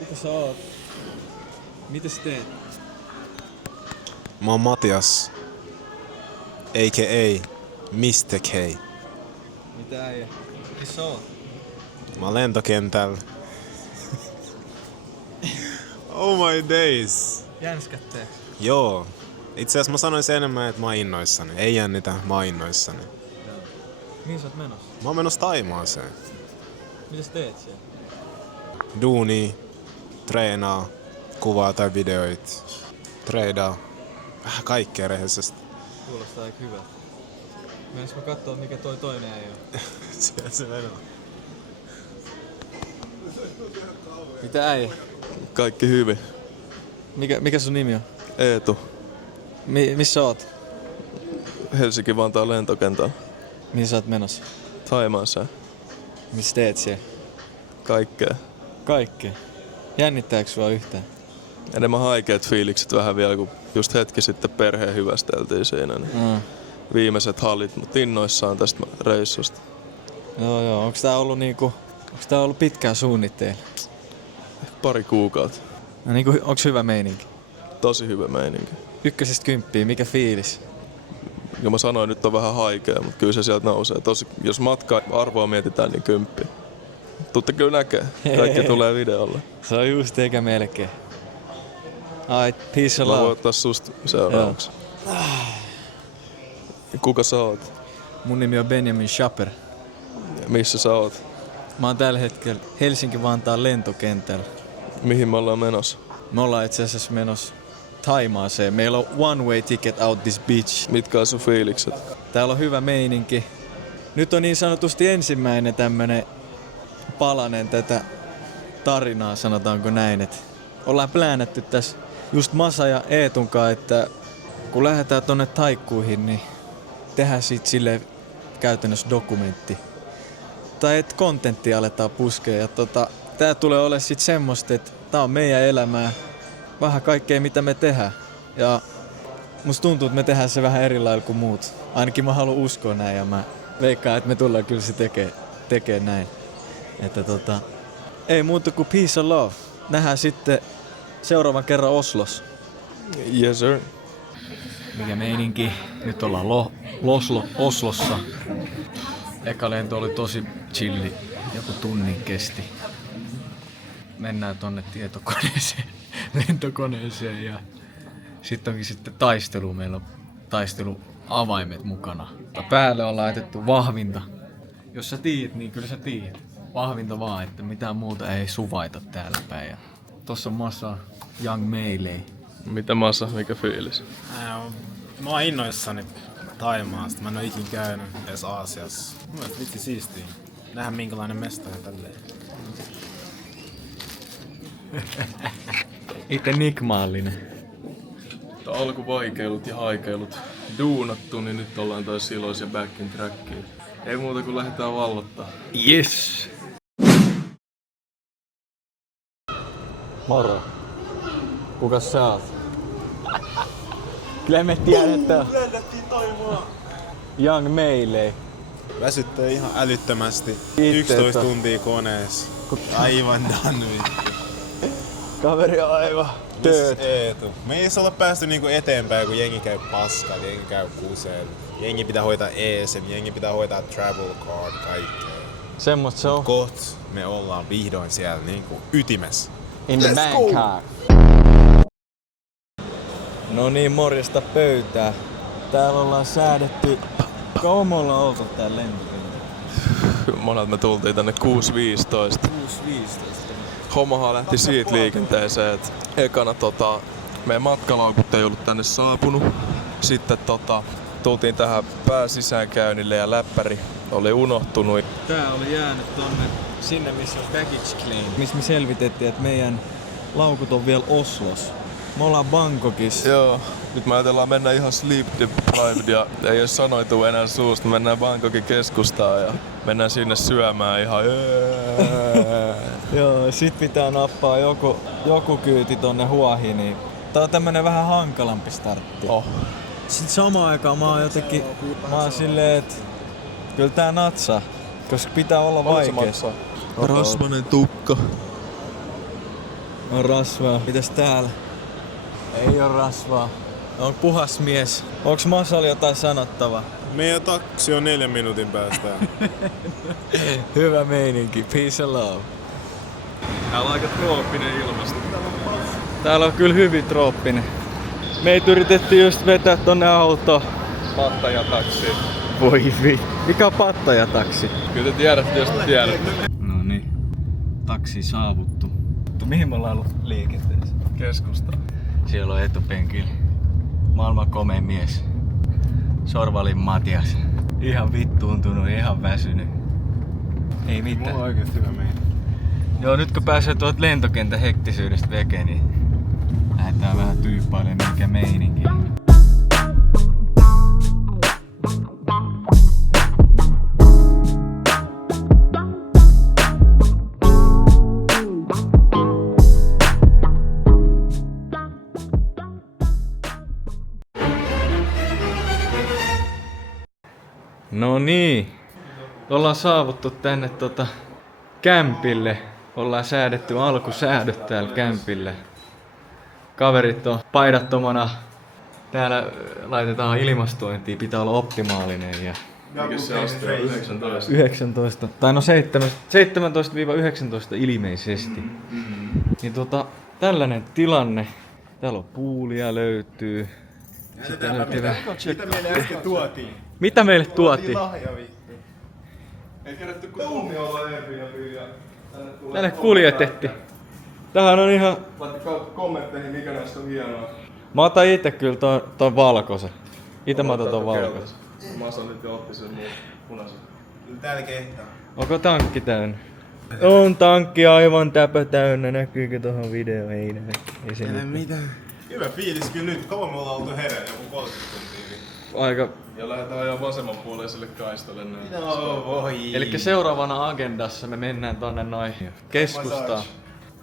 Mitä sä oot? Mitä sä teet? Mä oon Matias, a.k.a. Mr. K. Mitä äijä? Missä sä oot? Mä oon lentokentällä. Oh my days. Jänskättee. Joo. Itse asiassa mä sanoisin enemmän, että mä oon innoissani. Ei jännitä, mä oon innoissani. Mihin sä oot menossa? Mä oon menossa Taimaaseen. Mitä sä teet siellä? Duuni, treenaa, kuvaa tai videoita, treidaa. Vähän kaikkea rehellisesti. Kuulostaa aika hyvältä. Mennäis mä kattoo mikä toi toinen äijä on? Sieltä se menee. Mitä äijä? Kaikki hyvin. Mikä sun nimi on? Eetu. Missä sä oot? Helsinki-Vantaan lentokentällä. Mihin sä oot menossa? Thaimaaseen. Missä teet siellä? Kaikkea. Kaikkea. Jännittääkö sua yhtään? Enemmän haikeet fiilikset vähän vielä, kun just hetki sitten perheen hyvästeltiin siinä. Niin viimeiset hallit, mutta innoissaan tästä reissusta. Joo. Onks tää ollut pitkään suunnitteilla? Pari kuukautta. No onks hyvä meininki? Tosi hyvä meininki. 1–10, mikä fiilis? Ja mä sanoin, nyt on vähän haikea, mutta kyllä se sieltä nousee. Jos matka-arvoa mietitään, niin 10. Tuutte kyllä näkee. Kaikki tulee videolle. Se on just eikä melkein. Ai, peace and Mä voin love. ottaa susta seuraavaksi. Kuka sä oot? Mun nimi on Benjamin Schapper. Missä sä oot? Mä oon tällä hetkellä Helsinki-Vantaan lentokentällä. Mihin me ollaan menossa? Me ollaan itse asiassa menossa Thaimaaseen. Meillä on one way ticket out this beach. Mitkä on sun fiilikset? Täällä on hyvä meininki. Nyt on niin sanotusti ensimmäinen tämmönen palanen tätä tarinaa, sanotaanko näin. Et ollaan pläänätty tässä just Masa ja Eetunkaan, että kun lähdetään tonne taikkuihin, niin tehdään siitä silleen käytännössä dokumentti. Tai että kontenttia aletaan puskea. Ja tää tulee olemaan sit semmoista, että tää on meidän elämää. Vähän kaikkea mitä me tehdään. Ja musta tuntuu, että me tehdään se vähän eri lailla kuin muut. Ainakin mä haluan uskoa näin ja mä veikkaan, että me tullaan kyllä se tekee näin. Että ei muuta kuin peace and love. Nähdään sitten seuraavan kerran Oslos. Yes sir. Mikä meininki? Nyt ollaan Oslossa. Eka lento oli tosi chilli. Joku tunnin kesti. Mennään tonne lentokoneeseen ja sitten onkin sitten taistelu. Meillä on taisteluavaimet mukana. Päälle on laitettu vahvinta. Jos sä tiedät, niin kyllä sä tiedät. Vahvinta vaan, että mitään muuta ei suvaita täällä päin. Ja tossa on massa Young Melee. Mitä Masa, mikä fiilis? Mä oon innoissani Thaimaasta. Mä en oo ikin käynyt edes Aasiassa. Mä oon vitsi siistiä. Nähdään minkälainen mesta ja tälleen. Itse nikmaallinen. Alkuvaikeilut ja haikeilut duunattu, niin nyt ollaan taas iloisia back in trackiin. Ei muuta kuin lähdetään vallottaa. Yes! Moro. Kukas sä oot? Kyllä me tiedetään. Young Melee. Väsyttää ihan älyttömästi. Itse, 11 että- tuntia koneessa. Aivan done vittu. Kaveri on aivan tööt. Eetu. Me ei olla päästy niinku eteenpäin, kun jengi käy paskaan, jengi käy kuseen. Jengi pitää hoitaa ESM, jengi pitää hoitaa travel card, kaikkea. Semmosta se on. Koht me ollaan vihdoin siellä niinku ytimessä. In the Bangkok. No niin, morjesta pöytää. Täällä ollaan säädetty. Kauan me ollaan oltu täällä lentokentällä? Monet me tultiin tänne 6.15. 6.15. Hommahan lähti siitä liikenteeseen, että ekana meidän matkalaukut ei ollut tänne saapunut. Sitten tultiin tähän pääsisäänkäynnille ja läppäri oli unohtunut. Tää oli jäänyt tonne sinne missä on baggage claim. Missä me selvitettiin, että meidän laukut on vielä Oslos. Me ollaan Bangkokissa. Joo, nyt me ajatellaan mennä ihan sleep deprived ja ei ole sanoitu enää suusta. Mennään Bangkokin keskustaan ja mennään sinne syömään ihan. Joo, sit pitää nappaa joku kyyti tonne Huahiin. Niin tää on tämmönen vähän hankalampi startti. Oh. Sitten samaan aikaan mä oon silleen, että kyllä tää natsaa, koska pitää olla vaikees. Rasvanen tukka. On rasvaa. Mitäs täällä? Ei oo rasvaa. On puhas mies. Onks Masalla jotain sanottavaa? Meidän taksi on 4 minuutin päästä. Hyvä meininki. Peace and love. Täällä on aika trooppinen ilmasto. Täällä on kyllä hyvin trooppinen. Meitä yritettiin just vetää tonne autoon. Pattajataksi. Voi vi. Mikä on pattajataksi? Kyllä te tiedätte, jos te tiedätte. No niin. Taksi saavuttu. Mihin me ollaan ollut liikenteessä? Keskusta. Siellä on etupenkillä maailman komein mies. Sorvalin Matias. Ihan vittuuntunut, ihan väsynyt. Ei mitään. Mulla on oikeesti hyvä meininki. Joo, nyt kun pääsee tuolta lentokentän hektisyydestä veke, niin lähdetään vähän tyyppailemaan mikä meininki. No niin, ollaan saavuttu tänne kämpille. Ollaan säädetty alkusäädöt täällä kämpillä. Kaverit on paidattomana. Täällä laitetaan ilmastointiin, pitää olla optimaalinen. Ja Mikä se aste on? 19. 19, tai no 17-19 ilmeisesti. Niin tällainen tilanne. Täällä on puulia löytyy. Sitten löytyy vähän. Mitä meille äsken tuotiin? Mitä meille tuotiin? Lahja vittu. Ei kerätty kuin tunni olla Airbnb ja Tänne kuljetettiin. Tähän on ihan... laittakaa kommentteihin mikä näistä on hienoa. Mä otan itse kyllä ton valkoisen. Itse mä otan ton valkoisen. Masa nyt jo otti sen muun punaisen. Täällä kehtaa. Onko tankki täynnä? On tankki aivan täpö täynnä. Näkyykö tohon video? Ei näy. Ei se mitään. mitään. Hyvä fiilis kyllä nyt. Kauan me ollaan oltu hereillä, joku 30 tuntia. Aika... Ja lähdetään ajaa vasemmanpuoleiselle kaistalle näin. No voi. Elikkä seuraavana agendassa me mennään tonne noin keskustaan.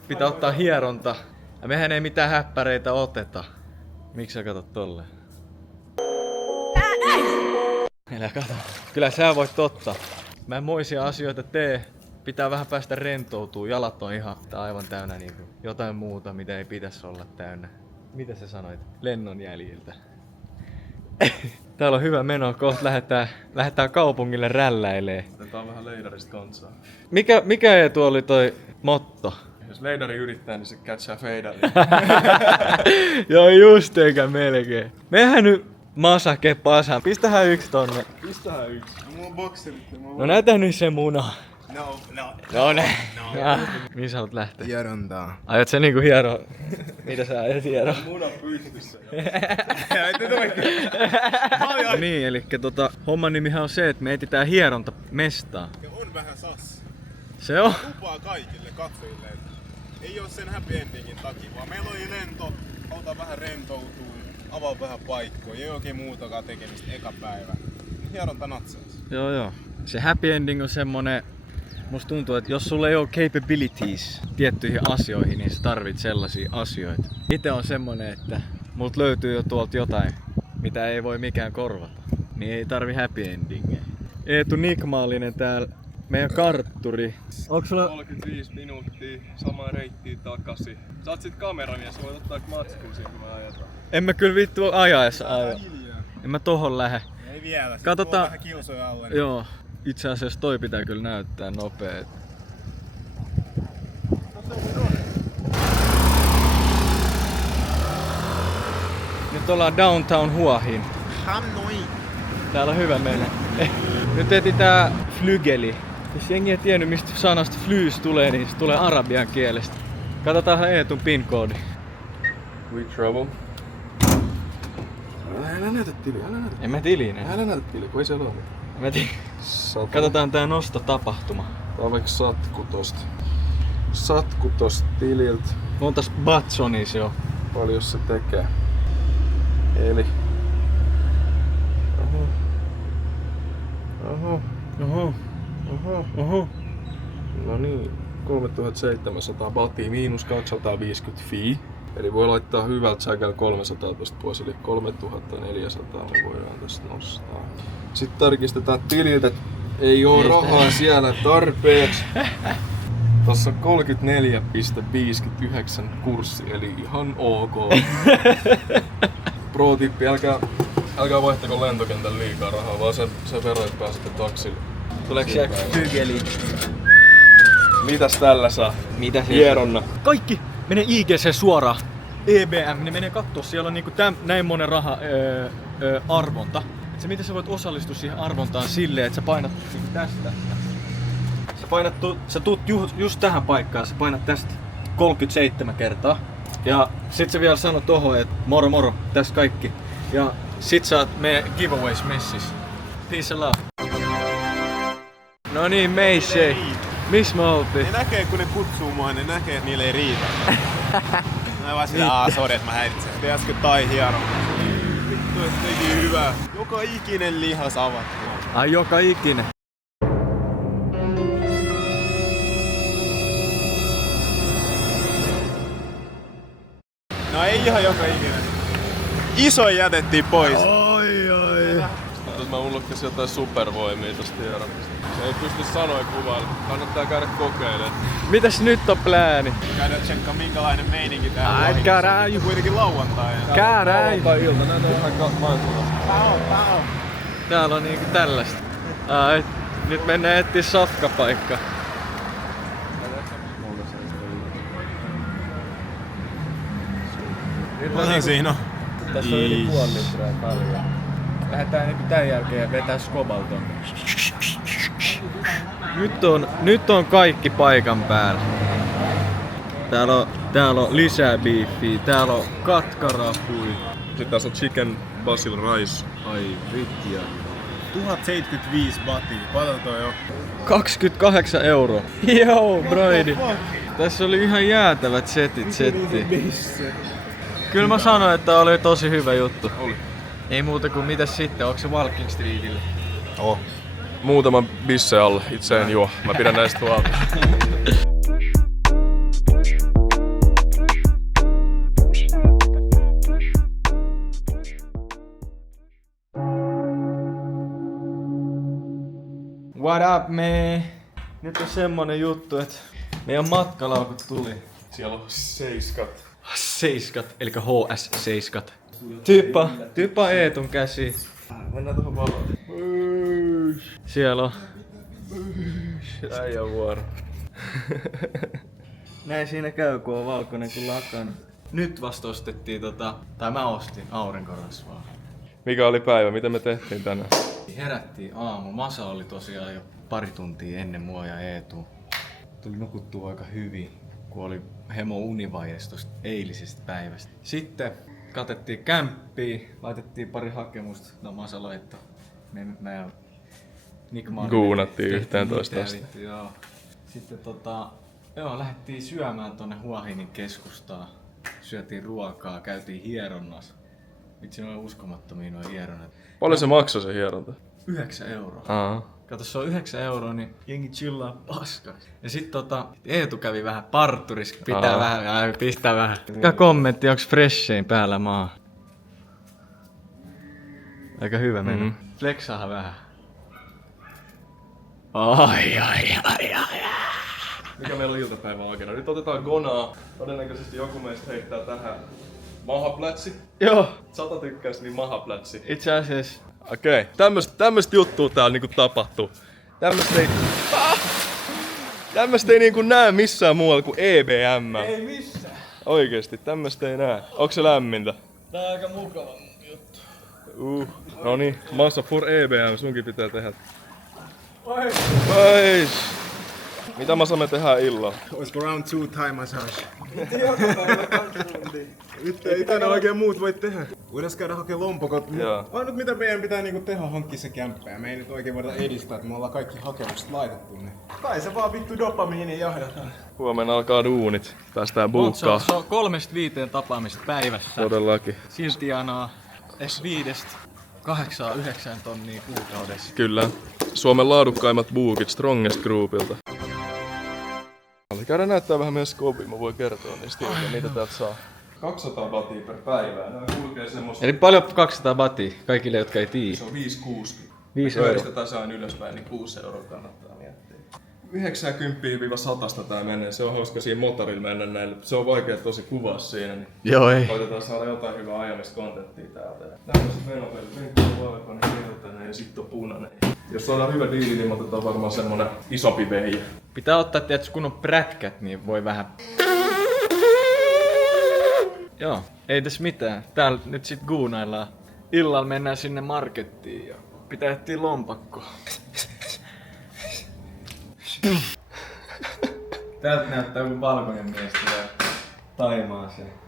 Pitää ottaa hieronta. Ja mehän ei mitään häppäreitä oteta. Miksi sä katot tolleen? Älä kato. Kyllä sä voit ottaa. Mä en moisia asioita tee. Pitää vähän päästä rentoutuu. Jalat on ihan aivan täynnä niinku jotain muuta, mitä ei pitäisi olla täynnä. Mitä sä sanoit? Lennon jäljiltä. Täällä on hyvä meno. Kohta lähdetään kaupungille rälläilee. Otetaan vähän leidarista kansaa. Mikä Eetu oli toi motto? Jos leidari yrittää, niin se catchaa feidalle. Joo just eikä melkein. Mehän nyt masake pasaan. Pistähän yksi tonne. Pistähän yksi. Mulla on bokserit. No näytä nyt se muna. No. No ne. Mihin sä haluat lähteä? Hierontaa. Aiot sä niinku hiero? Mitä sä aiot hiero? Muna pystyssä. Niin, eli homman nimihän on se, että me etsitään hierontamestaa. Ja on vähän sas. Se on. Lupaa kaikille katsojille, että ei oo sen happy endingin takia, vaan meillä oli lento, halutaan vähän rentoutua, avaa vähän paikkoja, ei oikein muutakaan tekemistä eka päivä. Hieronta natsaisi. Joo. Se happy ending on semmonen, musta tuntuu, että jos sulla ei ole capabilities tiettyihin asioihin, niin sä tarvit sellaisia asioita. Itse on semmonen, että multa löytyy jo tuolta jotain, mitä ei voi mikään korvata. Niin ei tarvi happy endingia. Eetu Nikmaalinen täällä, meidän kartturi. Onks sulla... 35 minuuttia, samaan reittiin takaisin. Saat sit kameran ja sä voit ottaa matskuun siihen, kun me ajetaan. En mä kyllä vittu ajaessa ajo. En mä tohon lähde. Ei vielä, Katsotaan. vähän kilsoja alle. Joo, itse asiassa toi pitää kyllä näyttää nopeet. Nyt ollaan downtown Huahin. Hanoi. Täällä on hyvä mennä. Nyt etsitään flygeli. Jos jengi ei tiennyt mistä sanasta flys tulee, niin se tulee arabian kielestä. Katsotaanhan Eetun pin-koodi. We trouble. Älä näytä tili, älä näytä. En mä tilinen. Älä näytä tili, kun ei siellä ole. Katsotaan. Katsotaan tää nostotapahtuma. Tää on vaikka satku tosta tililtä. Montas batsonia se on? Paljon se tekee. Eli... Oho. No niin, 3700 batia miinus 250 fee. Eli voi laittaa hyvältä säkällä 300 tosta pois, eli 3400 me voidaan tästä nostaa. Sitten tarkistetaan tililtä, että ei oo rahaa siellä tarpeeksi. Tossa on 34,59 kurssi, eli ihan ok. Pro-tippi, älkää vaihtako lentokentän liikaa rahaa, vaan sen verran, että pääsette taksille. Tuleeko siellä kygeli? Mitäs tällä saa? Mitä se? Hieronna. Kaikki menee IGC suoraan. EBM, ne menee kattoo, siellä on niinku näin monen arvonta. Et se miten sä voit osallistua siihen arvontaan silleen, että sä painat niinku tästä. Sä tuut just tähän paikkaan, sä painat tästä 37 kertaa. Ja sit sä vielä sanot tohon, että moro moro, tässä kaikki. Ja sit sä oot meidän giveaways messissä. Peace and love. No niin, Meisei. Miss me oltiin? Ne näkee, kun ne kutsuu mua, ne näkee, että niille ei riitä. Mä vaan sillä, sori, että mä häiritsen. Te äsken tai hieno. Vittu, että teki hyvää. Joka ikinen lihas avattu. Ai joka ikinen. No ei ihan joka ikinen. Iso jätettiin pois. Jos mä ullokkasin jotain supervoimia tosta hieronnasta. Se ei pysty sanoin kuvailemaan. Kannattaa käydä kokeilemaan. Mitäs nyt on plääni? Käydään tsekkaa minkälainen meininki täällä on. Käydään. Kuitenkin lauantai. Käydään. Ilta, näitä on ihan maisella. Täällä on niinku tällaista. Nyt mennään etsiä safkapaikka. Mitä siinä on? Tässä on yli puoli litraa paljon. Lähdetään niinku tän jälkeen vetää skobalton. Nyt on kaikki paikan päällä. Täällä on lisää biiffiä, täällä on katkarapui. Sitten tässä on chicken basil rice. Ai vittiä. 1075 batia, paljon toi jo. 28 €. Joo, broidi. Tässä oli ihan jäätävät setti. Kyllä mä sanoin, että oli tosi hyvä juttu. Oli. Ei muuta kuin mitäs sitten, onko se Walking Streetille? Oh. Muutaman bisse alle, itse en juo. Mä pidän näistä huolta. What up, man? Nyt on semmonen juttu, että meidän matkalaukut tuli. Siellä on seiskat. Seiskat, eli HS-seiskat. Typpa Eetun käsi. Mennään tuohon valoon. Siellä on. Äijän vuoro. Näin siinä käy, kun on valkoinen kuin lakana. Nyt vasta ostettiin tai mä ostin aurinkorasvaa. Mikä oli päivä? Mitä me tehtiin tänään? Herättiin aamulla. Masa oli tosiaan jo pari tuntia ennen mua ja Eetu. Tuli nukuttua aika hyvin, kun oli hemo univaiheessa tosta eilisestä päivästä. Sitten katettiin kämppiä, laitettiin pari hakemusta. No Masa laittoi. Mä ja Nick Martin Guunattiin yhteen toista asti. Joo. Sitten lähdettiin syömään tonne Huahinin keskustaan. Syötiin ruokaa, käytiin hieronnassa. Vitsi, ne on uskomattomia nuo hieronnat. Paljon se maksoi se hieronta? 9 €. Aa. Kato, se on 9 €, niin jengi chillaa paskaksi. Ja sit Eetu kävi vähän parturissa, pistää vähän. Mikä kommentti, onks freshein päällä maa? Aika hyvä mennä. Flexaahan vähän. Ai. Mikä meillä on iltapäivän aikana? Nyt otetaan gonaa. Todennäköisesti joku meistä heittää tähän mahaplätsi. Joo. 100 tykkäistä, niin mahaplätsi. Itse asiassa. Okei, tämmöstä juttua täällä niinku tapahtuu. Tämmöstä ei niinku näe missään muualla kuin EBM. Ei missään. Oikeesti, tämmöstä ei näe. Onks se lämmintä? Tää on aika mukava juttu. Noniin, massa for EBM, sunkin pitää tehdä. Oi. Mitä Masa me tehdään illalla? Olisiko round 2 Thai massage? Nyt ei tänne oikein muut voi tehdä. Voidaan käydä hakemaan lompakot. Joo. Ainut mitä meidän pitää niinku tehdä on hankkia se kämppä. Ja me ei nyt oikein voida edistää, että me ollaan kaikki hakemukset laitettu. Niin kai se vaan vittu dopamiini jahdataan. Huomenna alkaa duunit. Päästään buukkaan. Se on 3-5 tapaamista päivässä. Todellakin. Silti tienaa 5-8-9 tonnia kuukaudessa. Kyllä. Suomen laadukkaimmat buukit Strongest Groupilta. Käydään näyttää vähän meidän skobia, mä voin kertoa niistä, mitä täältä saa. 200 batia per päivää. Nämä kulkee semmoista. Eli paljon 200 batia kaikille, jotka ei tiedä. Se on 5,60. 5 €. Pyöristetään tasaan ylöspäin, niin 6 € kannattaa miettiä. 90-100 tää menee. Se on hauska siinä motorilla mennä näille. Se on vaikea tosi kuvaa siinä. Niin Joo, ei. koitetaan saada jotain hyvää ajamista kontenttia täältä. Tämmöiset menopelit. Penkki on valkoinen, keltainen ja sitten on punainen. Jos saadaan hyvä diili, niin otetaan varmaan semmonen isompi vehje. Pitää ottaa tietysti kun on prätkät, niin voi vähän... Joo, ei tässä mitään. Täällä nyt sit guunaillaan. Illalla mennään sinne markettiin ja pitää etsiä lompakkoa. Täältä näyttää joku valkoinen mies tulee Taimaaseen.